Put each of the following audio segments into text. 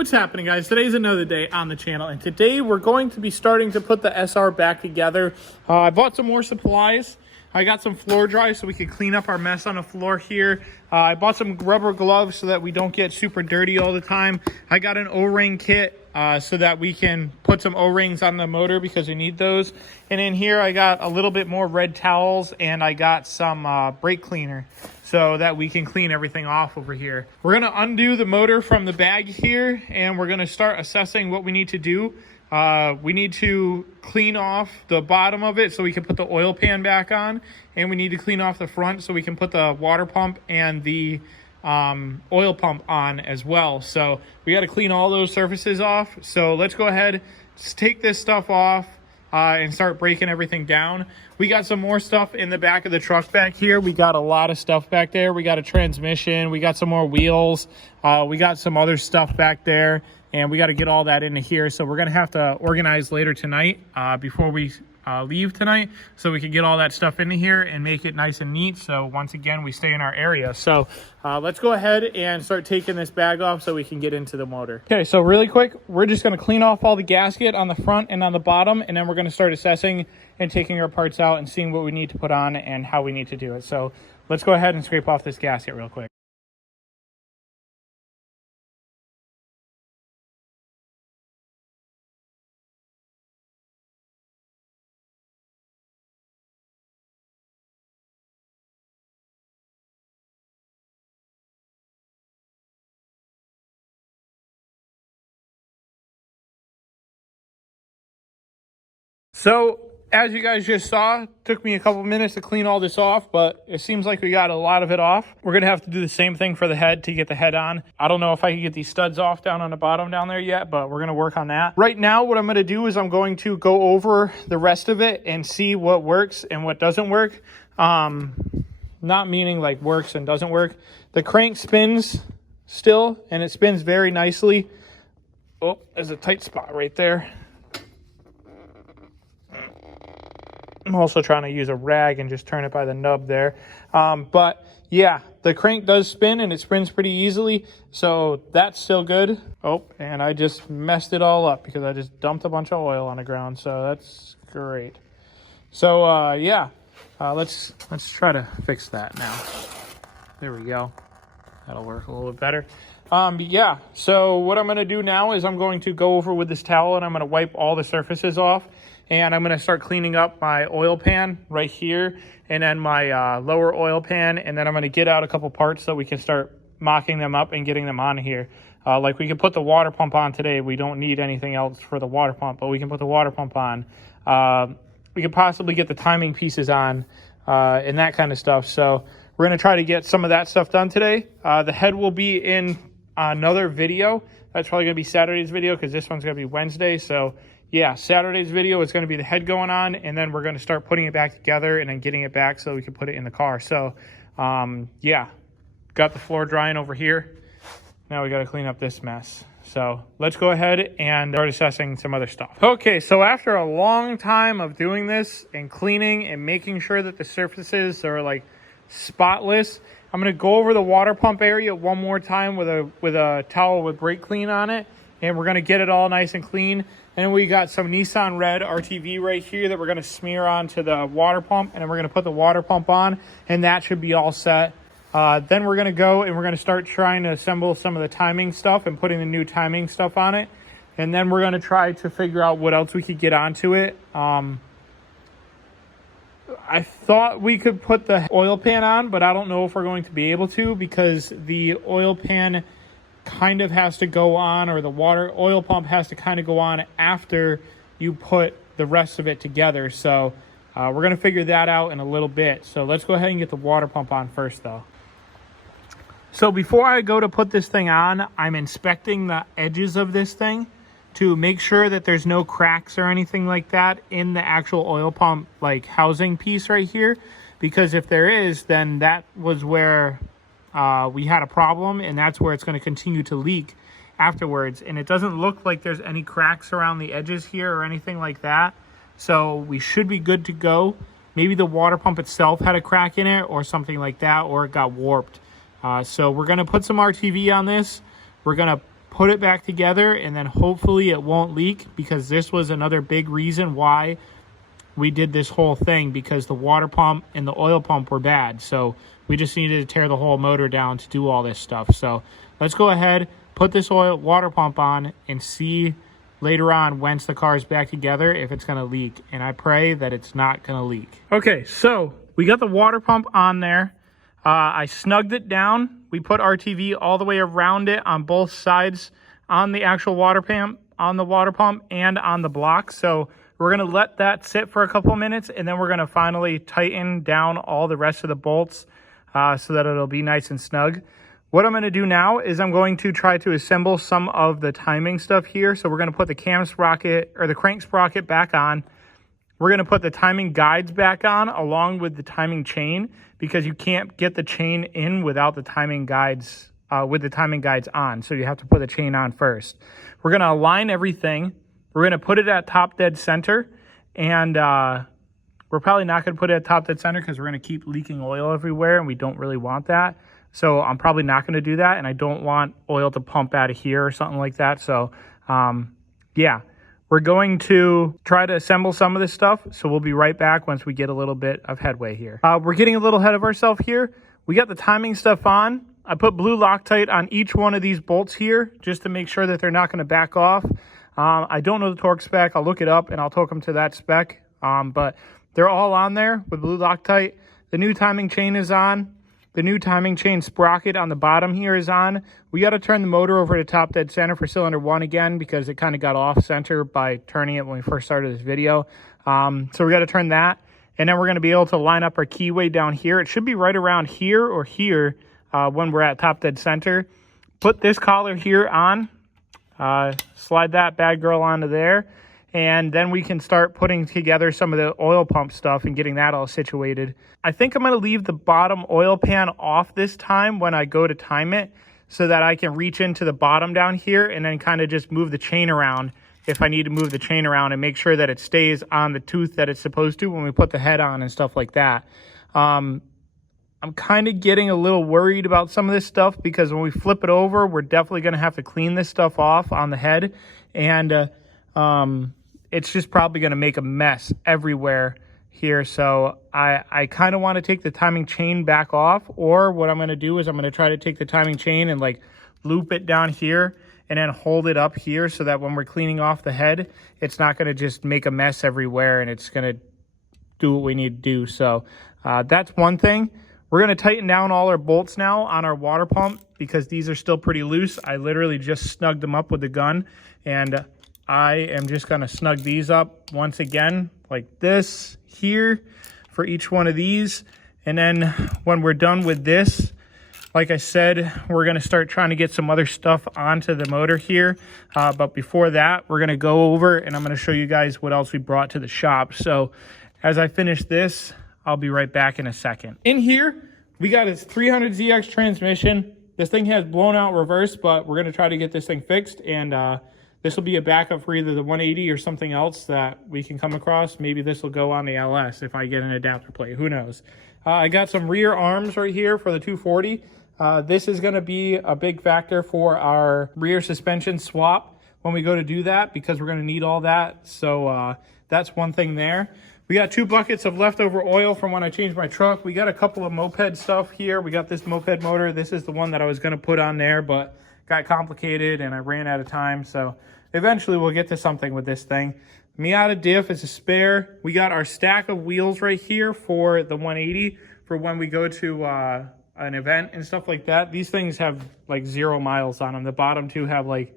What's happening, guys? Today's another day on the channel, and today we're going to be starting to put the SR back together. I bought some more supplies. I got some floor dry so we can clean up our mess on the floor here. I bought some rubber gloves so that we don't get super dirty all the time. I got an O-ring kit so that we can put some O-rings on the motor because we need those. And in here I got a little bit more red towels, and I got some brake cleaner so that we can clean everything off over here. We're gonna undo the motor from the bag here, and we're gonna start assessing what we need to do. We need to clean off the bottom of it so we can put the oil pan back on, and we need to clean off the front so we can put the water pump and the oil pump on as well. So we got to clean all those surfaces off. So let's go ahead, just take this stuff off and start breaking everything down. We got some more stuff in the back of the truck back here. We got a lot of stuff back there. We got a transmission, we got some more wheels, we got some other stuff back there, and we got to get all that into here. So we're going to have to organize later tonight before we leave tonight, so we can get all that stuff into here and make it nice and neat. So once again, we stay in our area. So let's go ahead and start taking this bag off so we can get into the motor. Okay, so really quick, we're just going to clean off all the gasket on the front and on the bottom, and then we're going to start assessing and taking our parts out and seeing what we need to put on and how we need to do it. So let's go ahead and scrape off this gasket real quick. So as you guys just saw, it took me a couple minutes to clean all this off, but it seems like we got a lot of it off. We're going to have to do the same thing for the head to get the head on. I don't know if I can get these studs off down on the bottom down there yet, but we're going to work on that. Right now, what I'm going to do is I'm going to go over the rest of it and see what works and what doesn't work. Not meaning like works and doesn't work. The crank spins still, and it spins very nicely. Oh, there's a tight spot right there. I'm also trying to use a rag and just turn it by the nub there. But yeah, the crank does spin, and it spins pretty easily. So that's still good. Oh, and I just messed it all up because I just dumped a bunch of oil on the ground. So that's great. So yeah, let's try to fix that now. There we go. That'll work a little bit better. Yeah, so what I'm going to do now is I'm going to go over with this towel, and I'm going to wipe all the surfaces off. And I'm going to start cleaning up my oil pan right here, and then my lower oil pan. And then I'm going to get out a couple parts so we can start mocking them up and getting them on here. Like we can put the water pump on today. We don't need anything else for the water pump, but we can put the water pump on. We could possibly get the timing pieces on and that kind of stuff. So we're going to try to get some of that stuff done today. The head will be in another video. That's probably going to be Saturday's video because this one's going to be Wednesday. So yeah, Saturday's video is going to be the head going on, and then we're going to start putting it back together and then getting it back so we can put it in the car. So, yeah, got the floor drying over here. Now we got to clean up this mess. So let's go ahead and start assessing some other stuff. Okay, so after a long time of doing this and cleaning and making sure that the surfaces are like spotless, I'm going to go over the water pump area one more time with a towel with brake clean on it, and we're going to get it all nice and clean. And we got some Nissan Red RTV right here that we're going to smear onto the water pump, and then we're going to put the water pump on, and that should be all set. Then we're going to go and we're going to start trying to assemble some of the timing stuff and putting the new timing stuff on it. And then we're going to try to figure out what else we could get onto it. I thought we could put the oil pan on, but I don't know if we're going to be able to because the oil pan kind of has to go on, or the oil pump has to kind of go on after you put the rest of it together. So we're going to figure that out in a little bit. So let's go ahead and get the water pump on first though. So before I go to put this thing on, I'm inspecting the edges of this thing to make sure that there's no cracks or anything like that in the actual oil pump like housing piece right here, because if there is, then that was where we had a problem, and that's where it's going to continue to leak afterwards. And it doesn't look like there's any cracks around the edges here or anything like that, so we should be good to go. Maybe the water pump itself had a crack in it or something like that, or it got warped. So we're going to put some RTV on this. We're going to put it back together, and then hopefully it won't leak, because this was another big reason why we did this whole thing, because the water pump and the oil pump were bad. So we just needed to tear the whole motor down to do all this stuff. So let's go ahead, put this water pump on, and see later on, once the car is back together, if it's going to leak. And I pray that it's not going to leak. Okay, so we got the water pump on there. I snugged it down. We put RTV all the way around it on both sides, on the actual water pump, and on the block. So we're going to let that sit for a couple of minutes, and then we're going to finally tighten down all the rest of the bolts so that it'll be nice and snug. What I'm going to do now is I'm going to try to assemble some of the timing stuff here. So we're going to put the cam sprocket, or the crank sprocket, back on. We're going to put the timing guides back on along with the timing chain, because you can't get the chain in without the timing guides, with the timing guides on. So you have to put the chain on first. We're going to align everything. We're going to put it at top dead center, and we're probably not going to put it at top dead center because we're going to keep leaking oil everywhere, and we don't really want that. So I'm probably not going to do that, and I don't want oil to pump out of here or something like that. So yeah, we're going to try to assemble some of this stuff. So we'll be right back once we get a little bit of headway here. We're getting a little ahead of ourselves here. We got the timing stuff on. I put blue Loctite on each one of these bolts here just to make sure that they're not going to back off. I don't know the torque spec. I'll look it up and I'll torque them to that spec. But they're all on there with blue Loctite. The new timing chain is on. The new timing chain sprocket on the bottom here is on. We got to turn the motor over to top dead center for cylinder 1 again, because it kind of got off center by turning it when we first started this video. So we got to turn that. And then we're going to be able to line up our keyway down here. It should be right around here or here when we're at top dead center. Put this collar here on. Slide that bad girl onto there. And then we can start putting together some of the oil pump stuff and getting that all situated. I think I'm going to leave the bottom oil pan off this time when I go to time it, so that I can reach into the bottom down here and then kind of just move the chain around if I need to move the chain around, and make sure that it stays on the tooth that it's supposed to when we put the head on and stuff like that. I'm kind of getting a little worried about some of this stuff, because when we flip it over, we're definitely going to have to clean this stuff off on the head. And it's just probably going to make a mess everywhere here. So I kind of want to take the timing chain back off, or what I'm going to do is I'm going to try to take the timing chain and like loop it down here and then hold it up here, so that when we're cleaning off the head, it's not going to just make a mess everywhere, and it's going to do what we need to do. So that's one thing. We're going to tighten down all our bolts now on our water pump, because these are still pretty loose. I literally just snugged them up with the gun, and I am just going to snug these up once again like this here for each one of these. And then when we're done with this, like I said, we're going to start trying to get some other stuff onto the motor here. But before that, we're going to go over and I'm going to show you guys what else we brought to the shop. So as I finish this, I'll be right back in a second. In here, we got a 300ZX transmission. This thing has blown out reverse, but we're going to try to get this thing fixed. And this will be a backup for either the 180 or something else that we can come across. Maybe this will go on the LS if I get an adapter plate. Who knows? I got some rear arms right here for the 240. This is going to be a big factor for our rear suspension swap when we go to do that, because we're going to need all that. So that's one thing there. We got 2 buckets of leftover oil from when I changed my truck. We got a couple of moped stuff here. We got this moped motor. This is the one that I was going to put on there, but got complicated and I ran out of time. So eventually we'll get to something with this thing. Miata diff is a spare. We got our stack of wheels right here for the 180 for when we go to an event and stuff like that. These things have like 0 miles on them. The bottom 2 have like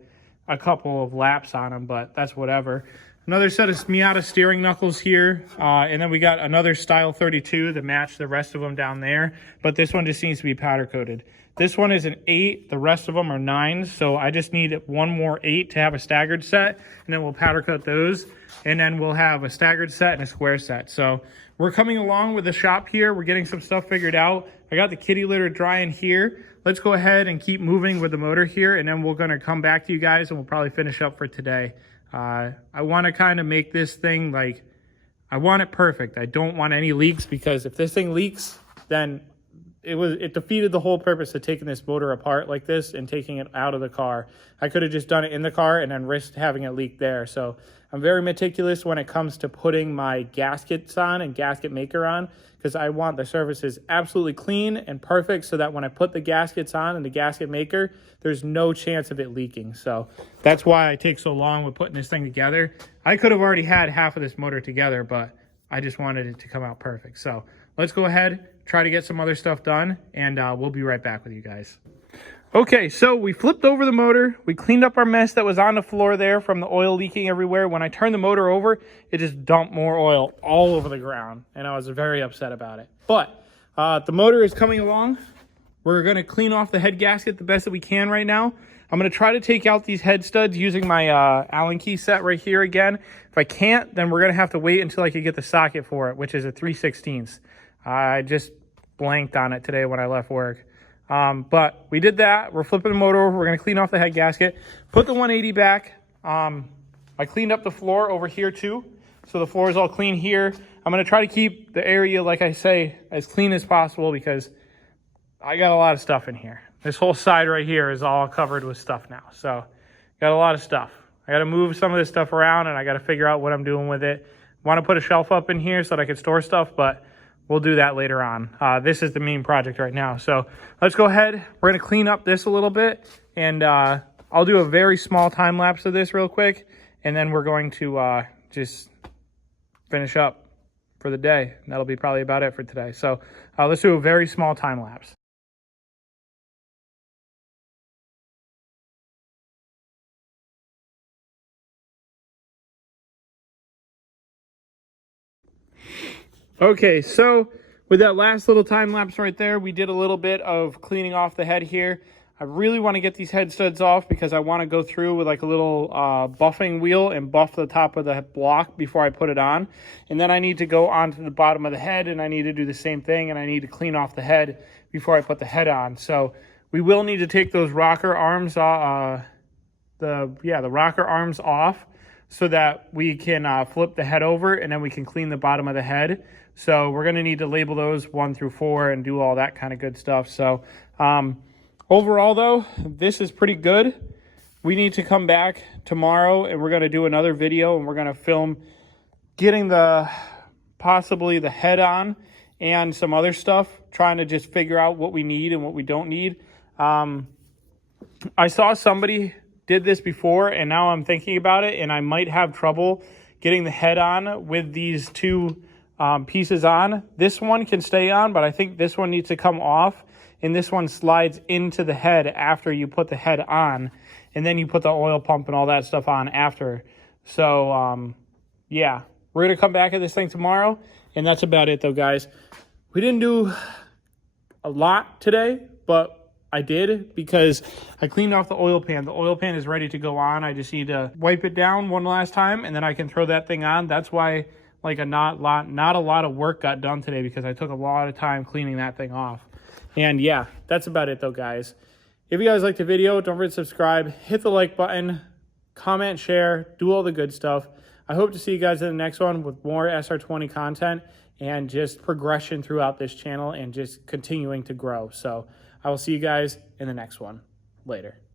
a couple of laps on them, but that's whatever. Another set of Miata steering knuckles here. And then we got another style 32 that match the rest of them down there. But this one just seems to be powder coated. This one is an 8. The rest of them are 9s. So I just need one more 8 to have a staggered set. And then we'll powder coat those. And then we'll have a staggered set and a square set. So we're coming along with the shop here. We're getting some stuff figured out. I got the kitty litter drying here. Let's go ahead and keep moving with the motor here. And then we're going to come back to you guys and we'll probably finish up for today. I want to kind of make this thing like, I want it perfect. I don't want any leaks, because if this thing leaks, then it defeated the whole purpose of taking this motor apart like this and taking it out of the car. I could have just done it in the car and then risked having it leak there. So I'm very meticulous when it comes to putting my gaskets on and gasket maker on, because I want the surfaces absolutely clean and perfect so that when I put the gaskets on and the gasket maker, there's no chance of it leaking. So that's why I take so long with putting this thing together. I could have already had half of this motor together, but I just wanted it to come out perfect. So let's go ahead, try to get some other stuff done, and we'll be right back with you guys. Okay, so we flipped over the motor. We cleaned up our mess that was on the floor there from the oil leaking everywhere. When I turned the motor over, it just dumped more oil all over the ground, and I was very upset about it. But the motor is coming along. We're going to clean off the head gasket the best that we can right now. I'm going to try to take out these head studs using my Allen key set right here again. If I can't, then we're going to have to wait until I can get the socket for it, which is a 3/16. I just blanked on it today when I left work. But we did that. We're flipping the motor over. We're going to clean off the head gasket, put the 180 back. I cleaned up the floor over here too. So the floor is all clean here. I'm going to try to keep the area, like I say, as clean as possible because I got a lot of stuff in here. This whole side right here is all covered with stuff now. So got a lot of stuff. I got to move some of this stuff around and I got to figure out what I'm doing with it. Want to put a shelf up in here so that I could store stuff, but we'll do that later on. This is the main project right now. So let's go ahead. We're going to clean up this a little bit, and I'll do a very small time lapse of this real quick, and then we're going to just finish up for the day. And that'll be probably about it for today. So let's do a very small time lapse. Okay, so with that last little time lapse right there, we did a little bit of cleaning off the head here. I really want to get these head studs off because I want to go through with like a little buffing wheel and buff the top of the block before I put it on. And then I need to go onto the bottom of the head and I need to do the same thing, and I need to clean off the head before I put the head on. So we will need to take those rocker arms, the rocker arms off so that we can flip the head over and then we can clean the bottom of the head. So we're going to need to label those 1 through 4 and do all that kind of good stuff. So overall, though, this is pretty good. We need to come back tomorrow and we're going to do another video and we're going to film getting possibly the head on and some other stuff, trying to just figure out what we need and what we don't need. I saw somebody did this before and now I'm thinking about it and I might have trouble getting the head on with these two pieces on. This one can stay on, but I think this one needs to come off, and this one slides into the head after you put the head on, and then you put the oil pump and all that stuff on after. So yeah, we're gonna come back at this thing tomorrow, and that's about it though, guys. We didn't do a lot today, but I did because I cleaned off the oil pan. The oil pan is ready to go on. I just need to wipe it down one last time and then I can throw that thing on. That's why like not a lot of work got done today, because I took a lot of time cleaning that thing off. And yeah, that's about it though, guys. If you guys liked the video, don't forget to subscribe, hit the like button, comment, share, do all the good stuff. I hope to see you guys in the next one with more SR20 content and just progression throughout this channel and just continuing to grow. So I will see you guys in the next one. Later.